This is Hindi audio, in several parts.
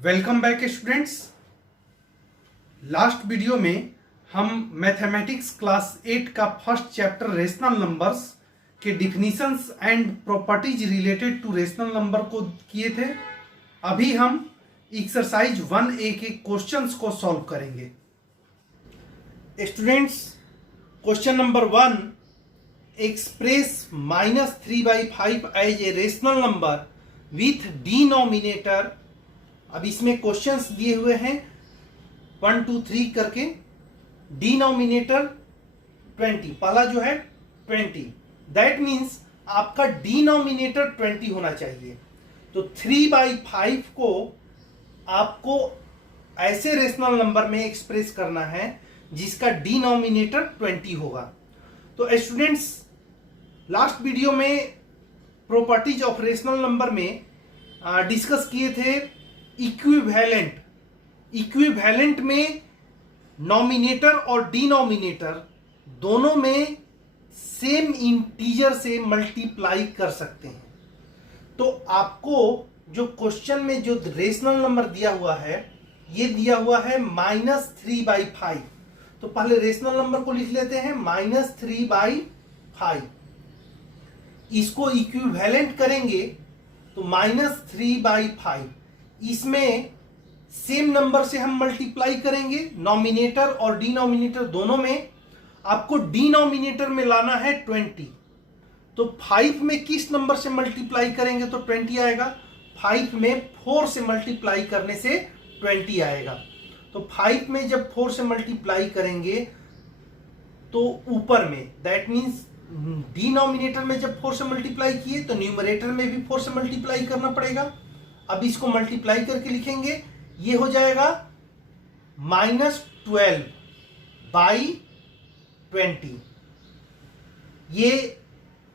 Welcome back students. Last video में हम मैथमेटिक्स क्लास 8 का फर्स्ट चैप्टर रेशनल नंबर्स के definitions and properties related to rational number को किए थे। अभी हम एक्सरसाइज 1A के क्वेश्चंस को सॉल्व करेंगे। Students, question number 1, express -3/5 as a rational number with denominator. अब इसमें क्वेश्चंस दिए हुए हैं 1 2 3 करके। डिनोमिनेटर 20, पहला जो है 20, दैट मीन्स आपका डिनोमिनेटर 20 होना चाहिए। तो 3/5 को आपको ऐसे रेशनल नंबर में एक्सप्रेस करना है जिसका डिनोमिनेटर 20 होगा। तो स्टूडेंट्स, लास्ट वीडियो में प्रॉपर्टीज ऑफ रेशनल नंबर में डिस्कस किए थे इक्विवेलेंट में नॉमिनेटर और डिनोमिनेटर दोनों में सेम इंटीजर से मल्टीप्लाई कर सकते हैं। तो आपको जो क्वेश्चन में जो रेशनल नंबर दिया हुआ है, ये दिया हुआ है -3/5। तो पहले रेशनल नंबर को लिख लेते हैं -3/5। इसको इक्विवेलेंट करेंगे तो -3/5, इसमें सेम नंबर से हम मल्टीप्लाई करेंगे। नॉमिनेटर और डिनोमिनेटर दोनों में आपको डिनोमिनेटर में लाना है 20। तो 5 में किस नंबर से मल्टीप्लाई करेंगे तो 20 आएगा। 5 में 4 से मल्टीप्लाई करने से 20 आएगा। तो 5 में जब 4 से मल्टीप्लाई करेंगे तो ऊपर में, दैट मीन्स डिनोमिनेटर में जब 4 से मल्टीप्लाई किए तो न्यूमरेटर में भी 4 से मल्टीप्लाई करना पड़ेगा। अब इसको मल्टीप्लाई करके लिखेंगे, ये हो जाएगा -12/20। ये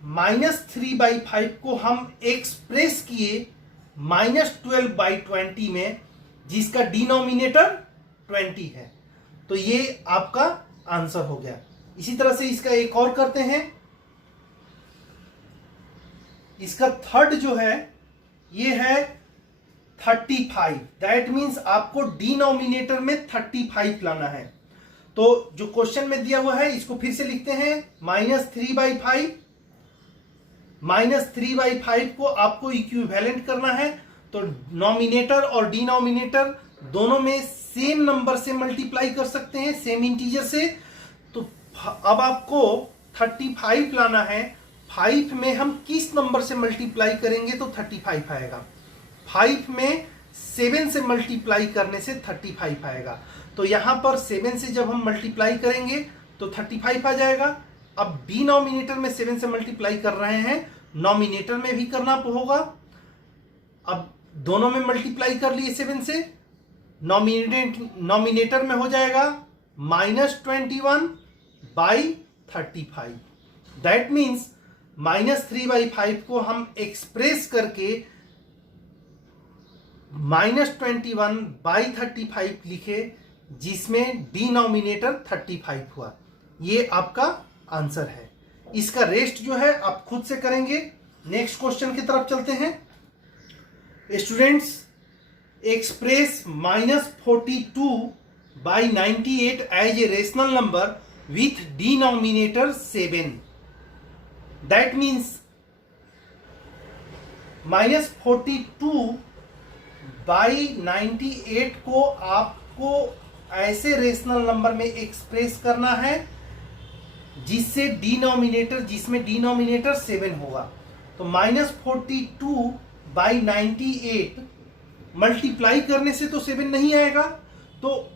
-3/5 को हम एक्सप्रेस किए -12/20 में, जिसका डिनोमिनेटर 20 है। तो ये आपका आंसर हो गया। इसी तरह से इसका एक और करते हैं। इसका थर्ड जो है ये है 35। दैट मीन्स आपको डिनोमिनेटर में 35 लाना है। तो जो क्वेश्चन में दिया हुआ है इसको फिर से लिखते हैं -3/5। -3/5 को आपको इक्विवेलेंट करना है। तो नॉमिनेटर और डिनोमिनेटर दोनों में सेम नंबर से मल्टीप्लाई कर सकते हैं, सेम इंटीजर से। तो अब आपको 35 लाना है। 5 में हम किस नंबर से मल्टीप्लाई करेंगे तो 35 आएगा। 5 में 7 से मल्टीप्लाई करने से 35 आएगा। तो यहां पर 7 से जब हम मल्टीप्लाई करेंगे तो 35 आ जाएगा। अब डिनोमिनेटर में 7 से मल्टीप्लाई कर रहे हैं, नॉमिनेटर में भी करना होगा। अब दोनों में मल्टीप्लाई कर लिए 7 से, नॉमिनेटर में हो जाएगा -21/35। दैट मीन्स -3/5 को हम एक्सप्रेस करके -21/35 लिखे, जिसमें डिनोमिनेटर 35 हुआ। ये आपका आंसर है। इसका रेस्ट जो है आप खुद से करेंगे। नेक्स्ट क्वेश्चन की तरफ चलते हैं। Students, express -42/98 as a rational number with denominator 7। That means -42/98 को आपको ऐसे रेशनल नंबर में एक्सप्रेस करना है जिसमें डिनोमिनेटर 7 होगा। तो -42/98 मल्टीप्लाई करने से तो 7 नहीं आएगा। तो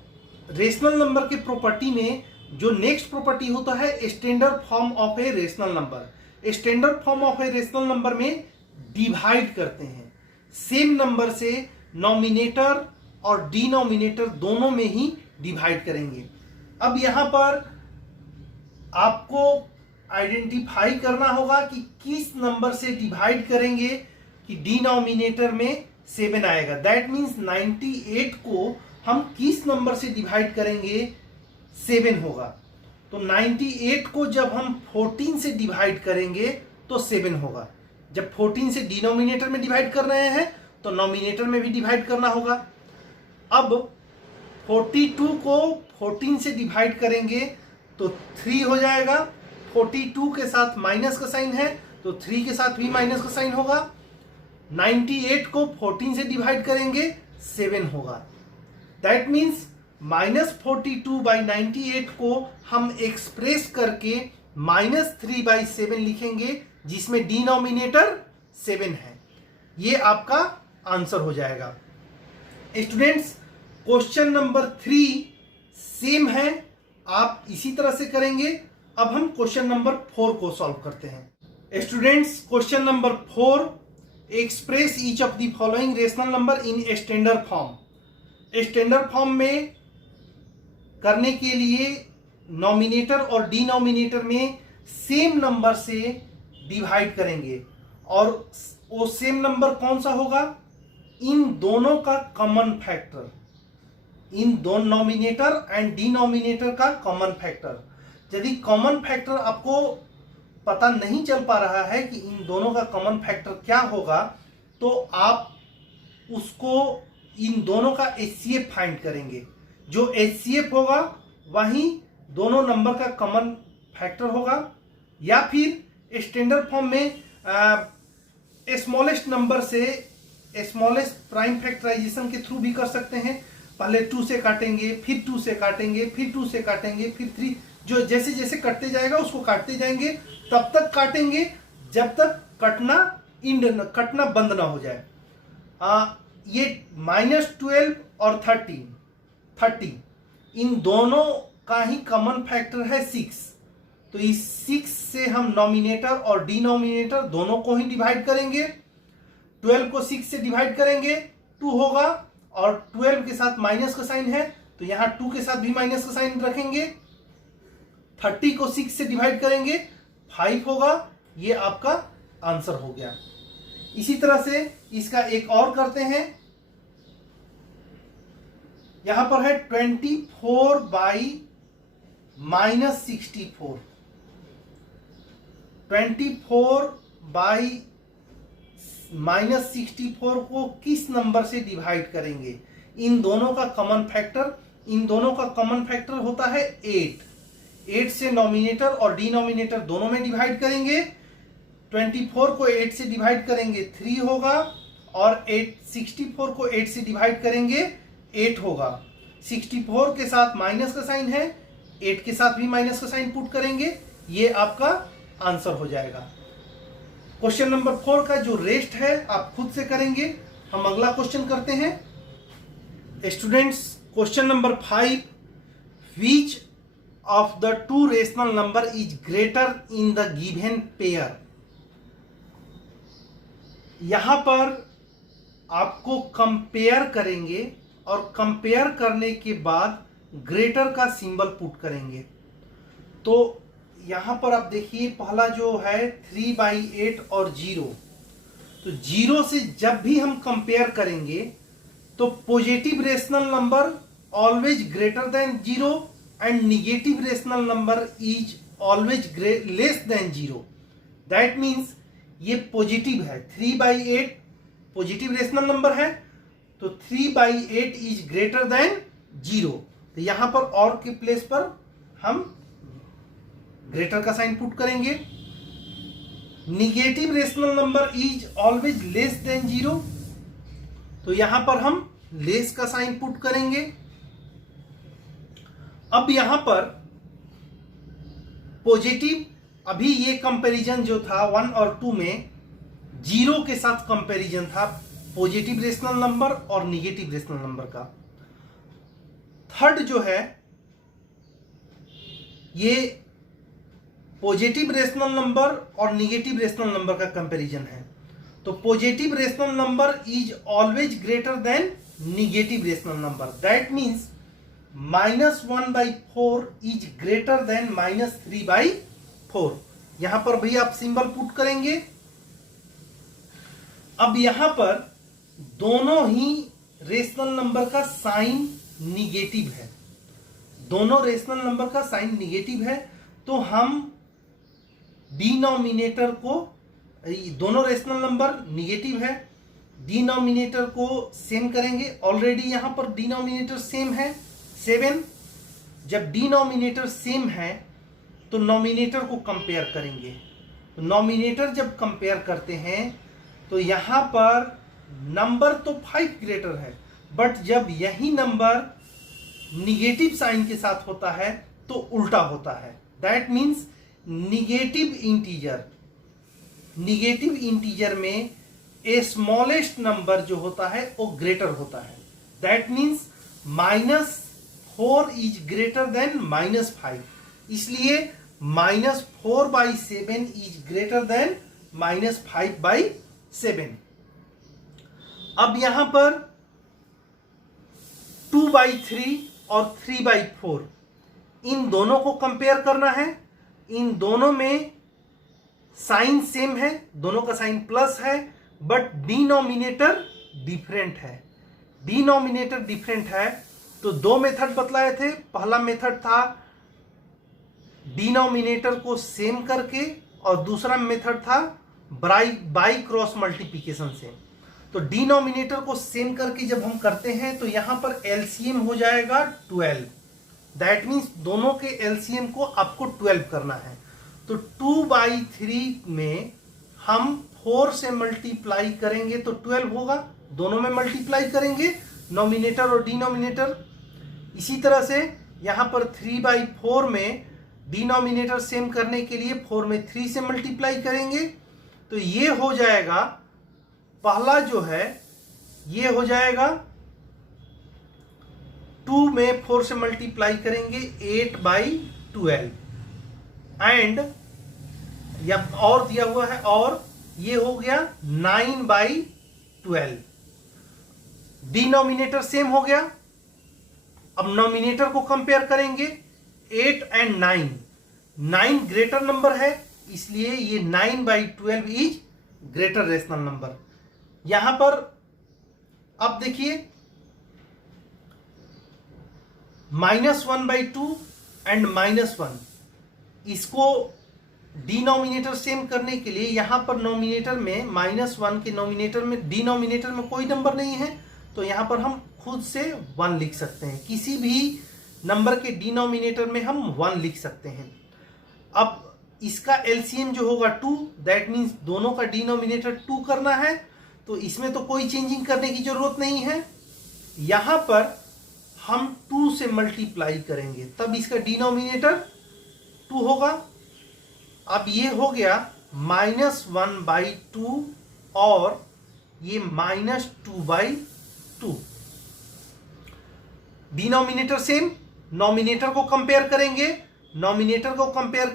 रेशनल नंबर के प्रॉपर्टी में जो नेक्स्ट प्रॉपर्टी होता है standard form of A rational number. Standard form of A rational number में डिवाइड करते हैं सेम नंबर से। नॉमिनेटर और डिनोमिनेटर दोनों में ही डिवाइड करेंगे। अब यहां पर आपको आइडेंटिफाई करना होगा कि किस नंबर से डिवाइड करेंगे कि डिनोमिनेटर में 7 आएगा। दैट मीन्स 98 को हम किस नंबर से डिवाइड करेंगे, 7 होगा। तो 98 को जब हम 14 से डिवाइड करेंगे तो 7 होगा। जब 14 से डिनोमिनेटर में डिवाइड कर रहे हैं तो नॉमिनेटर में भी डिवाइड करना होगा। अब 42 को 14 से डिवाइड करेंगे तो 3 हो जाएगा। 42 के साथ माइनस का साइन है तो 3 के साथ भी माइनस का साइन होगा। 98 को 14 से डिवाइड करेंगे 7 होगा। दैट मीन्स -42/98 को हम एक्सप्रेस करके -3/7 लिखेंगे, जिसमें डिनोमिनेटर 7 है। ये आपका आंसर हो जाएगा। स्टूडेंट्स, क्वेश्चन नंबर 3 सेम है, आप इसी तरह से करेंगे। अब हम क्वेश्चन नंबर 4 को सॉल्व करते हैं। Students, question number 4, express each of the following rational number in standard form. Standard form में करने के लिए नॉमिनेटर और डिनोमिनेटर में सेम नंबर से डिवाइड करेंगे, और वो सेम नंबर कौन सा होगा? इन दोनों का कॉमन फैक्टर, इन दोनों नॉमिनेटर एंड डिनोमिनेटर का कॉमन फैक्टर। यदि कॉमन फैक्टर आपको पता नहीं चल पा रहा है कि इन दोनों का कॉमन फैक्टर क्या होगा, तो आप उसको इन दोनों का एचसीएफ फाइंड करेंगे। जो एचसीएफ होगा वही दोनों नंबर का कॉमन फैक्टर होगा, या फिर स्टैंडर्ड फॉर्म में स्मॉलेस्ट नंबर से स्मॉलेस्ट प्राइम फैक्टराइजेशन के थ्रू भी कर सकते हैं। पहले 2 से काटेंगे, फिर 2 से काटेंगे, फिर 2 से काटेंगे, फिर 3, जो जैसे जैसे कटते जाएगा उसको काटते जाएंगे, तब तक काटेंगे जब तक कटना बंद ना हो जाए। ये -12 और 30 इन दोनों का ही कॉमन फैक्टर है 6। तो इस 6 से हम नॉमिनेटर और डिनोमिनेटर दोनों को ही डिवाइड करेंगे। 12 को 6 से डिवाइड करेंगे 2 होगा, और 12 के साथ माइनस का साइन है तो यहां 2 के साथ भी माइनस का साइन रखेंगे। 30 को 6 से डिवाइड करेंगे 5 होगा। ये आपका आंसर हो गया। इसी तरह से इसका एक और करते हैं। यहां पर है 24/-64। 24/-64 को किस नंबर से डिवाइड करेंगे? इन दोनों का कॉमन फैक्टर होता है 8। 8 से नॉमिनेटर और डिनोमिनेटर दोनों में डिवाइड करेंगे। 24 को 8 से डिवाइड करेंगे 3 होगा, और 64 को 8 से डिवाइड करेंगे 8 होगा। 64 के साथ माइनस का साइन है, 8 के साथ भी माइनस का साइन पुट करेंगे। ये आपका आंसर हो जाएगा। क्वेश्चन नंबर 4 का जो रेस्ट है आप खुद से करेंगे। हम अगला क्वेश्चन करते हैं। Students, question number 5, which of the 2 rational number is greater in the given pair. यहां पर आपको कंपेयर करेंगे, और कंपेयर करने के बाद ग्रेटर का सिंबल पुट करेंगे। तो यहां पर आप देखिए, पहला जो है 3/8 और 0। तो 0 से जब भी हम कंपेयर करेंगे तो positive rational number always greater than 0 and negative rational number is always less than 0। That means ये पॉजिटिव है। 3/8 पॉजिटिव रेशनल नंबर है, तो 3/8 इज ग्रेटर देन 0। तो यहां पर और के प्लेस पर हम ग्रेटर का साइन पुट करेंगे। Negative rational number is always less than 0, तो यहां पर हम लेस का साइन पुट करेंगे। अब यहां पर पॉजिटिव, अभी ये कंपैरिजन जो था 1 और 2 में 0 के साथ कंपैरिजन था, पॉजिटिव रेशनल नंबर और निगेटिव रेशनल नंबर का। थर्ड जो है ये पॉजिटिव रेशनल नंबर और निगेटिव रेशनल नंबर का कंपैरिजन है। तो positive rational number is always greater than negative rational number. That means -1/4 is greater than -3/4। यहां पर भी आप सिंबल पुट करेंगे। अब यहां पर दोनों ही रेशनल नंबर का साइन निगेटिव है, दोनों रेशनल नंबर का साइन निगेटिव है, तो हम डिनोमिनेटर को, दोनों रेशनल नंबर निगेटिव है डिनोमिनेटर को सेम करेंगे। ऑलरेडी यहां पर डिनोमिनेटर सेम है 7। जब डिनोमिनेटर सेम है तो नॉमिनेटर को कंपेयर करेंगे। तो नॉमिनेटर जब कंपेयर करते हैं तो यहां पर नंबर तो 5 ग्रेटर है, बट जब यही नंबर निगेटिव साइन के साथ होता है तो उल्टा होता है। दैट मीन्स निगेटिव इंटीजर में ए स्मॉलेस्ट नंबर जो होता है वो ग्रेटर होता है। That means -4 is greater than -5, इसलिए -4/7 इज ग्रेटर देन -5/7। अब यहां पर 2/3 और 3/4 इन दोनों को कंपेयर करना है। इन दोनों में साइन सेम है, दोनों का साइन प्लस है, बट डिनोमिनेटर डिफरेंट है। तो दो मेथड बतलाए थे। पहला मेथड था डिनोमिनेटर को सेम करके और दूसरा मेथड था बाई क्रॉस मल्टीप्लिकेशन से। तो डिनोमिनेटर को सेम करके जब हम करते हैं तो यहां पर एलसीएम हो जाएगा 12। दैट मीन्स दोनों के एलसीएम को आपको 12 करना है। तो 2/3 में हम 4 से मल्टीप्लाई करेंगे तो 12 होगा। दोनों में मल्टीप्लाई करेंगे नॉमिनेटर और डिनोमिनेटर। इसी तरह से यहां पर 3/4 में डिनोमिनेटर सेम करने के लिए 4 में 3 से मल्टीप्लाई करेंगे तो ये हो जाएगा, पहला जो है ये हो जाएगा 2 में 4 से मल्टीप्लाई करेंगे 8/12 एंड या और दिया हुआ है और ये हो गया 9/12। डिनोमिनेटर सेम हो गया। अब नॉमिनेटर को कंपेयर करेंगे 8 एंड 9। 9 ग्रेटर नंबर है, इसलिए ये 9/12 इज ग्रेटर रेशनल नंबर। यहां पर अब देखिए -1/2 एंड -1, इसको डिनोमिनेटर सेम करने के लिए यहां पर नॉमिनेटर में -1 के नॉमिनेटर में डिनोमिनेटर में कोई नंबर नहीं है तो यहां पर हम खुद से 1 लिख सकते हैं। किसी भी नंबर के डिनोमिनेटर में हम 1 लिख सकते हैं। अब इसका एलसीएम जो होगा 2, दैट मीन्स दोनों का डिनोमिनेटर 2 करना है, तो इसमें तो कोई चेंजिंग करने की जरूरत नहीं है। यहां पर हम 2 से मल्टीप्लाई करेंगे तब इसका डिनोमिनेटर 2 होगा। अब ये हो गया -1/2 और ये -2/2। डिनोमिनेटर सेम, नॉमिनेटर को कंपेयर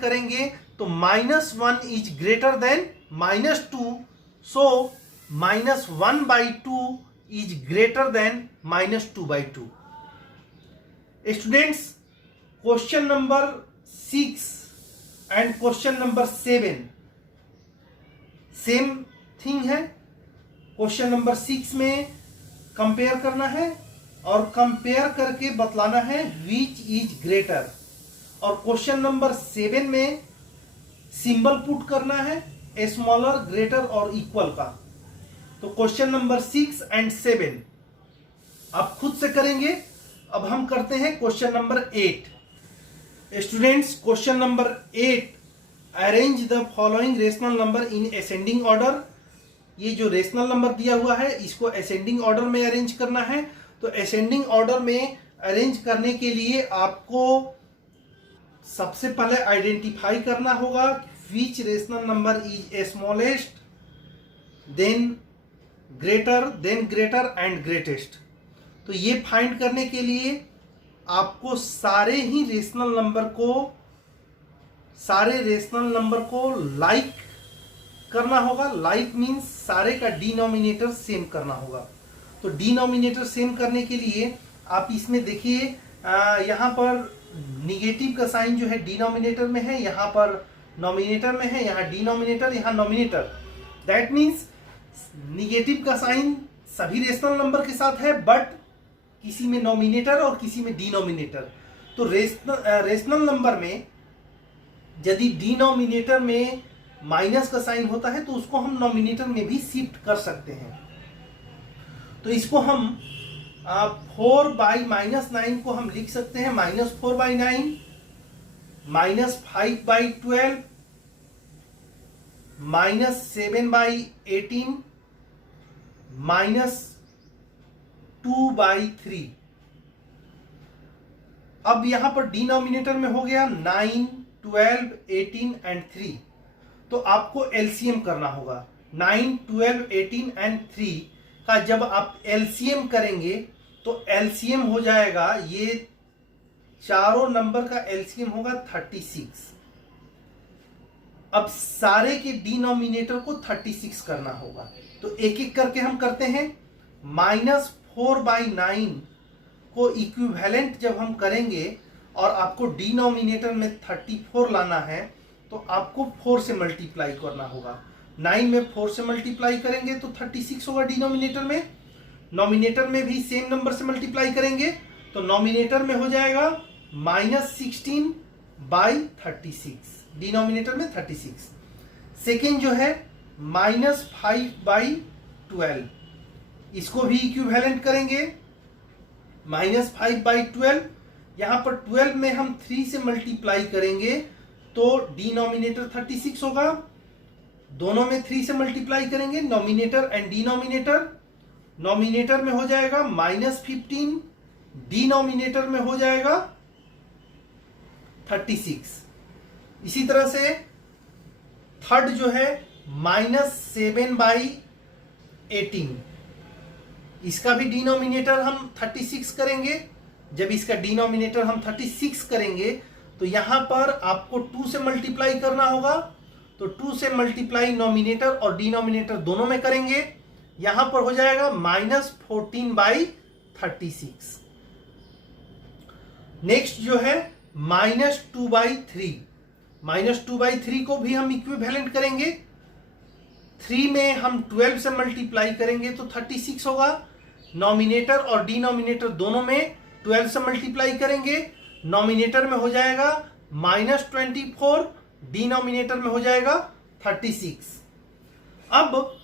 करेंगे तो -1 is greater than -2, so -1/2 is greater than -2/2। Students, question number 6 and question number 7 same thing है। क्वेश्चन नंबर 6 में कंपेयर करना है और कंपेयर करके बतलाना है विच इज ग्रेटर, और क्वेश्चन नंबर 7 में सिंबल पुट करना है स्मॉलर, ग्रेटर और इक्वल का। तो क्वेश्चन नंबर 6 एंड 7 आप खुद से करेंगे। अब हम करते हैं question number 8। Students, question number 8, arrange the following rational number in ascending order. ये जो रेशनल नंबर दिया हुआ है इसको असेंडिंग ऑर्डर में अरेंज करना है। तो असेंडिंग ऑर्डर में अरेंज करने के लिए आपको सबसे पहले आइडेंटिफाई करना होगा which rational number is smallest, then greater and greatest. तो ये फाइंड करने के लिए आपको सारे रेशनल नंबर को लाइक करना होगा। लाइक मीन्स सारे का डिनोमिनेटर सेम करना होगा। तो डिनोमिनेटर सेम करने के लिए आप इसमें देखिए यहाँ पर निगेटिव का साइन जो है डिनोमिनेटर में है, यहाँ पर नॉमिनेटर में है, यहाँ डिनोमिनेटर, यहाँ नॉमिनेटर। दैट मीन्स निगेटिव का साइन सभी रेशनल नंबर के साथ है, बट किसी में नॉमिनेटर और किसी में डिनोमिनेटर। तो रेशनल नंबर में यदि डिनोमिनेटर में माइनस का साइन होता है तो उसको हम नॉमिनेटर में भी शिफ्ट कर सकते हैं। तो इसको हम 4/-9 को हम लिख सकते हैं -4/9, -5/12, -7/18, -2/3। अब यहां पर डिनोमिनेटर में हो गया 9, 12, 18 एंड 3। तो आपको एलसीएम करना होगा। 9, 12, 18 एंड 3 का जब आप एलसीएम करेंगे तो एलसीएम हो जाएगा, ये चारों नंबर का एलसीएम होगा 36। अब सारे के डिनोमिनेटर को 36 करना होगा। तो एक एक करके हम करते हैं। -4/9 को इक्विवेलेंट जब हम करेंगे और आपको डिनोमिनेटर में 34 लाना है तो आपको 4 से मल्टीप्लाई करना होगा। 9 में 4 से मल्टीप्लाई करेंगे तो 36 होगा डिनोमिनेटर में। नॉमिनेटर में भी सेम नंबर से मल्टीप्लाई करेंगे तो नॉमिनेटर में हो जाएगा -16/36, डिनोमिनेटर में 36। सेकेंड जो है -5/12, इसको भी इक्विवेलेंट करेंगे। -5/12, यहां पर 12 में हम 3 से मल्टीप्लाई करेंगे तो डिनोमिनेटर 36 होगा। दोनों में 3 से मल्टीप्लाई करेंगे, नॉमिनेटर एंड डिनोमिनेटर। नॉमिनेटर में हो जाएगा -15, डिनोमिनेटर में हो जाएगा 36। इसी तरह से थर्ड जो है -7/18, इसका भी डिनोमिनेटर हम 36 करेंगे। जब इसका डिनोमिनेटर हम 36 करेंगे तो यहां पर आपको 2 से मल्टीप्लाई करना होगा। तो 2 से मल्टीप्लाई नॉमिनेटर और डिनोमिनेटर दोनों में करेंगे, यहां पर हो जाएगा -14/36। नेक्स्ट जो है -2/3, -2/3 को भी हम इक्विवेलेंट करेंगे। 3 में हम 12 से मल्टीप्लाई करेंगे तो 36 होगा। नॉमिनेटर और डिनोमिनेटर दोनों में 12 से मल्टीप्लाई करेंगे, नॉमिनेटर में हो जाएगा -24, डिनोमिनेटर में हो जाएगा 36। अब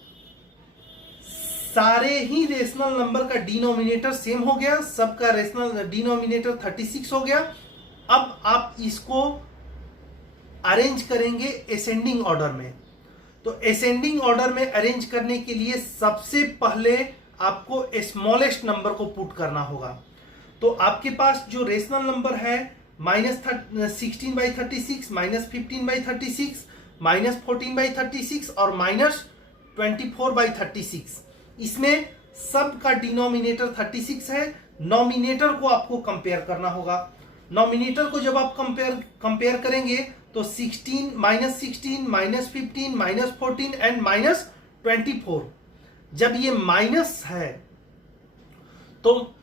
सारे ही रेशनल नंबर का डिनोमिनेटर सेम हो गया, सबका रेशनल डिनोमिनेटर 36 हो गया। अब आप इसको अरेंज करेंगे असेंडिंग ऑर्डर में। तो असेंडिंग ऑर्डर में अरेंज करने के लिए सबसे पहले आपको स्मॉलेस्ट नंबर को पुट करना होगा। तो आपके पास जो रेशनल नंबर है -16/36, -15/36, -14/36 और -24/36, इसमें सब का डिनोमिनेटर 36 है। नॉमिनेटर को आपको कंपेयर करना होगा। नॉमिनेटर को जब आप कंपेयर करेंगे तो 16, -16, -15, -14 एंड -24, जब ये माइनस है तो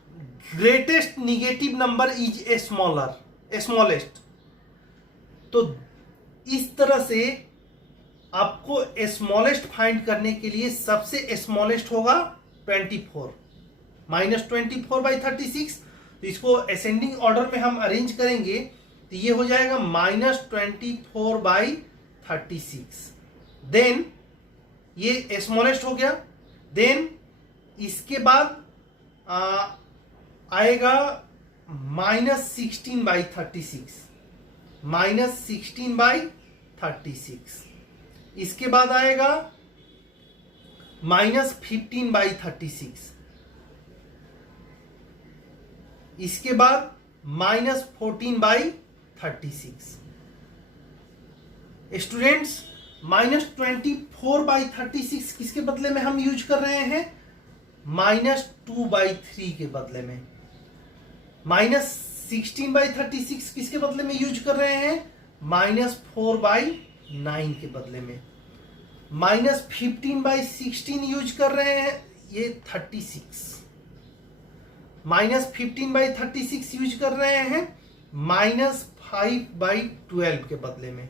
greatest negative number is a smallest. तो इस तरह से आपको स्मॉलेस्ट फाइंड करने के लिए सबसे स्मॉलेस्ट होगा 24, -24/36। तो इसको असेंडिंग ऑर्डर में हम अरेंज करेंगे तो ये हो जाएगा -24/36। देन ये स्मॉलेस्ट हो गया। देन इसके बाद आएगा -16/36, -16/36। इसके बाद आएगा -15/36। इसके बाद -14/36। स्टूडेंट्स, -24/36 किसके बदले में हम यूज कर रहे हैं? -2/3 के बदले में। -16/36 किसके बदले में यूज कर रहे हैं? -4/9 के बदले में। -15/16 यूज कर रहे हैं, ये 36। -15/36 यूज कर रहे हैं -5/12 के बदले में।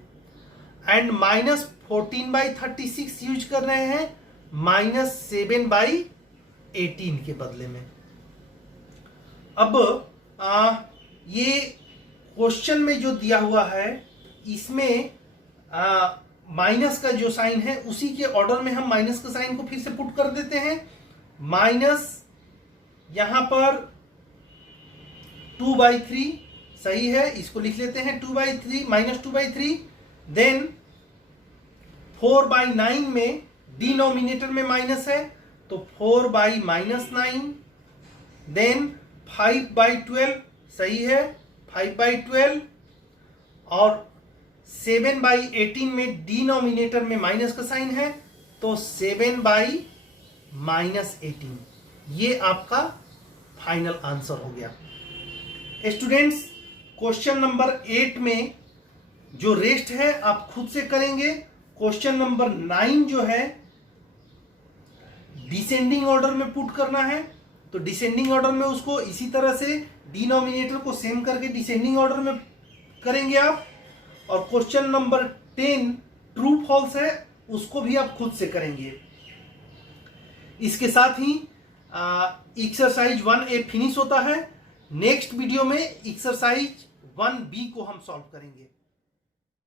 एंड -14/36 यूज कर रहे हैं -7/18 के बदले में। अब ये क्वेश्चन में जो दिया हुआ है इसमें माइनस का जो साइन है उसी के ऑर्डर में हम माइनस का साइन को फिर से पुट कर देते हैं। यहां पर 2/3 सही है, इसको लिख लेते हैं 2/3 -2/3। देन 4/9 में डिनोमिनेटर में माइनस है तो 4/-9। देन 5/12 सही है, 5/12। और 7/18 में डिनोमिनेटर में माइनस का साइन है तो 7/-18। ये आपका फाइनल आंसर हो गया। स्टूडेंट्स, क्वेश्चन नंबर 8 में जो रेस्ट है आप खुद से करेंगे। क्वेश्चन नंबर 9 जो है डिसेंडिंग ऑर्डर में पुट करना है, तो डिसेंडिंग ऑर्डर में उसको इसी तरह से डिनोमिनेटर को सेम करके डिसेंडिंग ऑर्डर में करेंगे आप। और क्वेश्चन नंबर 10 ट्रू फॉल्स है, उसको भी आप खुद से करेंगे। इसके साथ ही एक्सरसाइज 1A फिनिश होता है। नेक्स्ट वीडियो में एक्सरसाइज 1B को हम सॉल्व करेंगे।